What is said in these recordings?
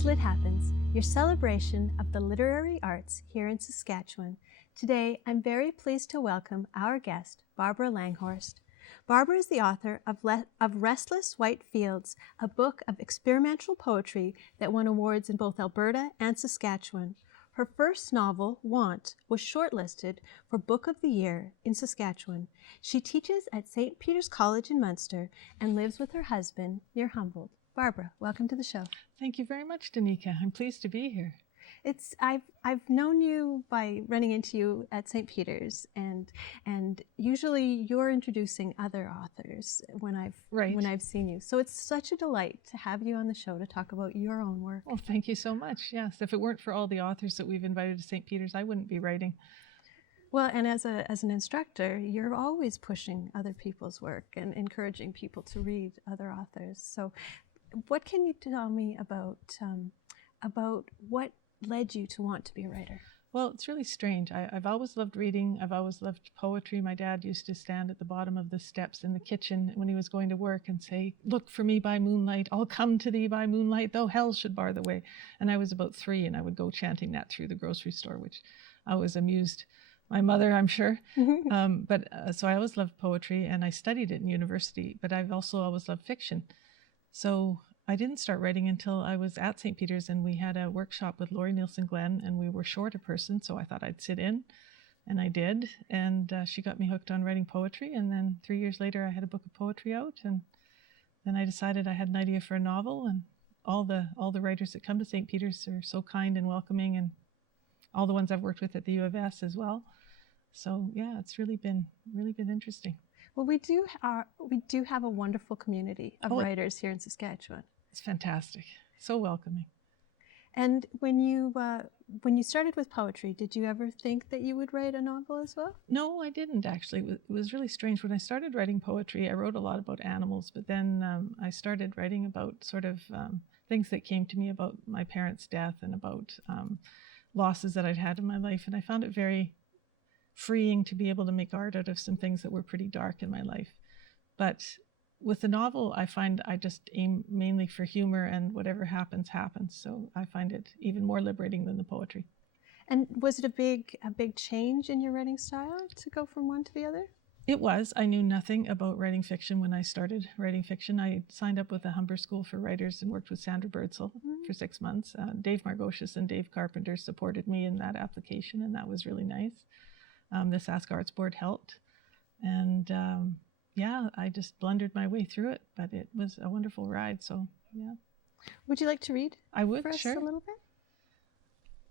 is Lit Happens, your celebration of the literary arts here in Saskatchewan. Today, I'm very pleased to welcome our guest, Barbara Langhorst. Barbara is the author of Restless White Fields, a book of experimental poetry that won awards in both Alberta and Saskatchewan. Her first novel, Want, was shortlisted for Book of the Year in Saskatchewan. She teaches at St. Peter's College in Munster and lives with her husband near Humboldt. Barbara, welcome to the show. Thank you very much, Danica. I'm pleased to be here. I've known you by running into you at St. Peter's, and usually you're introducing other authors when I've seen you. So it's such a delight to have you on the show to talk about your own work. Well, thank you so much. Yes, if it weren't for all the authors that we've invited to St. Peter's, I wouldn't be writing. Well, and as an instructor, you're always pushing other people's work and encouraging people to read other authors. So what can you tell me about what led you to want to be a writer? Well, it's really strange. I've always loved reading. I've always loved poetry. My dad used to stand at the bottom of the steps in the kitchen when he was going to work and say, "Look for me by moonlight. I'll come to thee by moonlight, though hell should bar the way." And I was about 3, and I would go chanting that through the grocery store, which always amused my mother, I'm sure. So I always loved poetry, and I studied it in university, but I've also always loved fiction. So I didn't start writing until I was at St. Peter's, and we had a workshop with Laurie Nielsen Glenn, and we were short a person, so I thought I'd sit in, and I did, and she got me hooked on writing poetry, and then 3 years later I had a book of poetry out, and then I decided I had an idea for a novel, and all the writers that come to St. Peter's are so kind and welcoming, and all the ones I've worked with at the U of S as well. So yeah, it's really been interesting. Well, we do have a wonderful community of writers here in Saskatchewan. It's fantastic. So welcoming. And when you started with poetry, did you ever think that you would write a novel as well? No, I didn't actually. It was really strange. When I started writing poetry, I wrote a lot about animals, but then I started writing about sort of things that came to me about my parents' death and about losses that I'd had in my life. And I found it very freeing to be able to make art out of some things that were pretty dark in my life. But with the novel, I find I just aim mainly for humor, and whatever happens, happens. So I find it even more liberating than the poetry. And was it a big change in your writing style to go from one to the other? It was. I knew nothing about writing fiction when I started writing fiction. I signed up with the Humber School for Writers and worked with Sandra Birdsall for 6 months. Dave Margocius and Dave Carpenter supported me in that application, and that was really nice. The Sask Arts Board helped. And yeah, I just blundered my way through it, but it was a wonderful ride, so yeah. Would you like to read I would, for us sure. a little bit?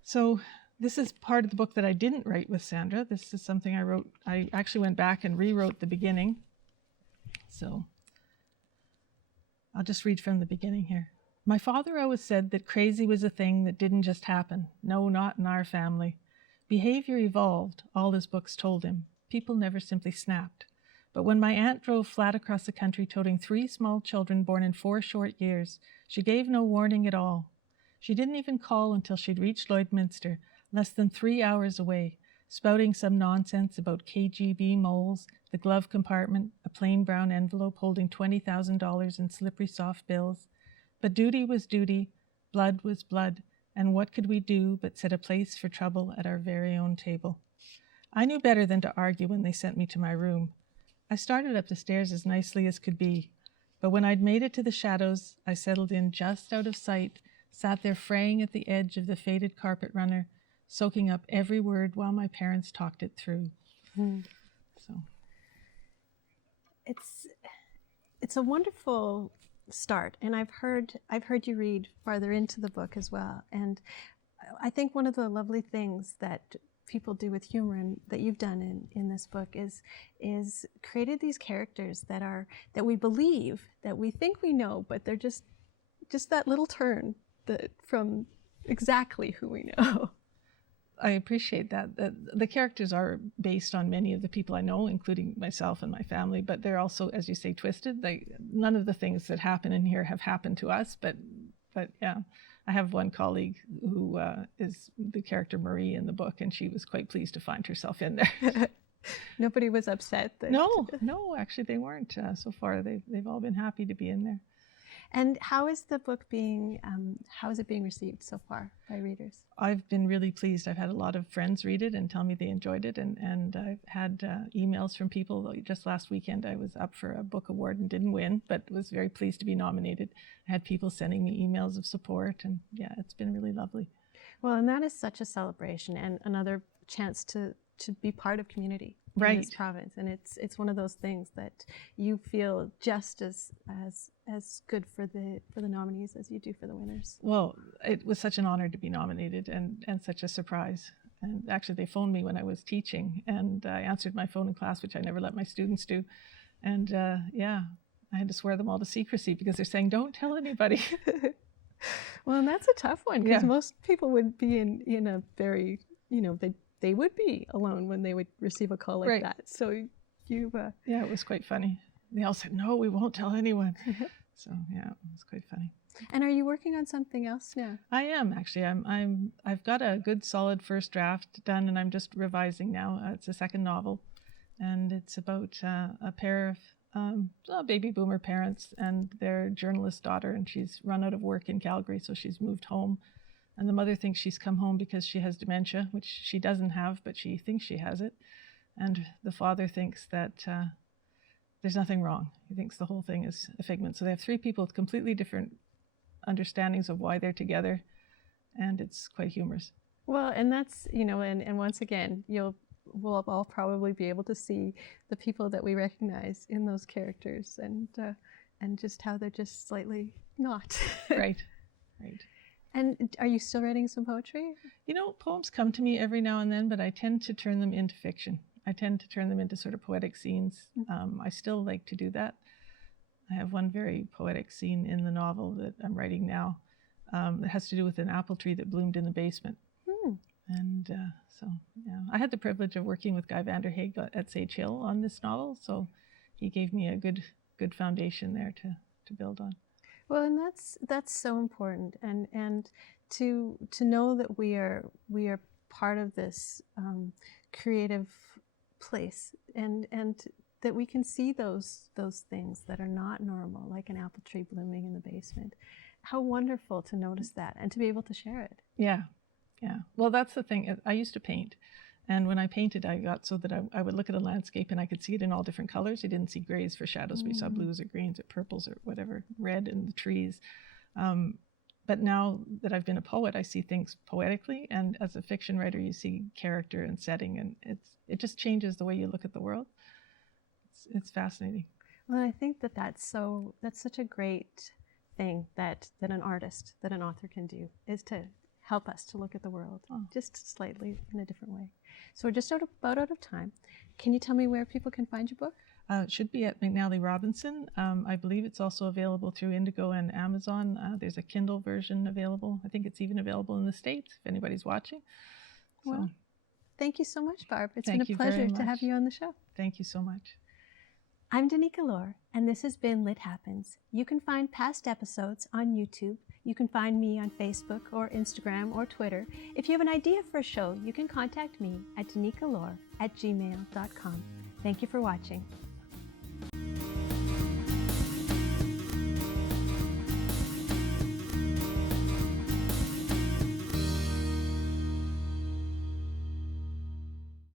So this is part of the book that I didn't write with Sandra. This is something I wrote. I actually went back and rewrote the beginning. So I'll just read from the beginning here. My father always said that crazy was a thing that didn't just happen. No, not in our family. Behavior evolved, all his books told him. People never simply snapped. But when my aunt drove flat across the country toting 3 small children born in 4 short years, she gave no warning at all. She didn't even call until she'd reached Lloydminster, less than 3 hours away, spouting some nonsense about KGB moles, the glove compartment, a plain brown envelope holding $20,000 in slippery soft bills. But duty was duty, blood was blood, and what could we do but set a place for trouble at our very own table? I knew better than to argue when they sent me to my room. I started up the stairs as nicely as could be, but when I'd made it to the shadows, I settled in just out of sight, sat there fraying at the edge of the faded carpet runner, soaking up every word while my parents talked it through. So it's a wonderful start, and I've heard you read farther into the book as well. And I think one of the lovely things that people do with humor, and that you've done in this book, is created these characters that we believe, that we think we know, but they're just that little turn from exactly who we know. I appreciate that. The characters are based on many of the people I know, including myself and my family, but they're also, as you say, twisted. None of the things that happen in here have happened to us, but yeah. I have one colleague who is the character Marie in the book, and she was quite pleased to find herself in there. Nobody was upset? No, actually they weren't. So far, they've all been happy to be in there. And how is the book being, how is it being received so far by readers? I've been really pleased. I've had a lot of friends read it and tell me they enjoyed it, and I've had emails from people. Just last weekend I was up for a book award and didn't win, but was very pleased to be nominated. I had people sending me emails of support, and yeah, it's been really lovely. Well, and that is such a celebration and another chance to be part of community Right. in this province. And it's one of those things that you feel just as good for the nominees as you do for the winners. Well, it was such an honor to be nominated and such a surprise. And actually they phoned me when I was teaching, and I answered my phone in class, which I never let my students do. And yeah, I had to swear them all to secrecy because they're saying, don't tell anybody. Well, and that's a tough one because Yeah. most people would be in a very, they would be alone when they would receive a call like Right. that. So you... Yeah, it was quite funny. They all said, no, we won't tell anyone. So yeah, it was quite funny. And are you working on something else now? I am actually. I've got a good solid first draft done, and I'm just revising now. It's a second novel, and it's about a pair of baby boomer parents and their journalist daughter, and she's run out of work in Calgary, so she's moved home. And the mother thinks she's come home because she has dementia, which she doesn't have, but she thinks she has it. And the father thinks that there's nothing wrong. He thinks the whole thing is a figment. So they have three people with completely different understandings of why they're together, and it's quite humorous. Well, and that's, and once again, we'll all probably be able to see the people that we recognize in those characters, and just how they're just slightly not. Right. And are you still writing some poetry? Poems come to me every now and then, but I tend to turn them into fiction. I tend to turn them into sort of poetic scenes. I still like to do that. I have one very poetic scene in the novel that I'm writing now. It has to do with an apple tree that bloomed in the basement. And so, yeah, I had the privilege of working with Guy Vanderhaeg at Sage Hill on this novel, so he gave me a good foundation there to build on. Well, and that's so important, and to know that we are part of this creative place, and that we can see those things that are not normal, like an apple tree blooming in the basement. How wonderful to notice that and to be able to share it. Yeah. Well, that's the thing. I used to paint, and when I painted, I got so that I would look at a landscape and I could see it in all different colors. You didn't see grays for shadows, but you saw blues or greens or purples or whatever, red in the trees. But now that I've been a poet, I see things poetically, and as a fiction writer, you see character and setting, and it just changes the way you look at the world. It's fascinating. Well, I think that's such a great thing that an artist, that an author can do, is to help us to look at the world just slightly in a different way. So we're just about out of time. Can you tell me where people can find your book? It should be at McNally Robinson. I believe it's also available through Indigo and Amazon. There's a Kindle version available. I think it's even available in the States if anybody's watching. Well, thank you so much, Barb. It's Thank been a you pleasure very to have much. you on the show. Thank you so much. I'm Danica Lorer, and this has been Lit Happens. You can find past episodes on YouTube. You can find me on Facebook or Instagram or Twitter. If you have an idea for a show, you can contact me at danicalorer@gmail.com. Thank you for watching.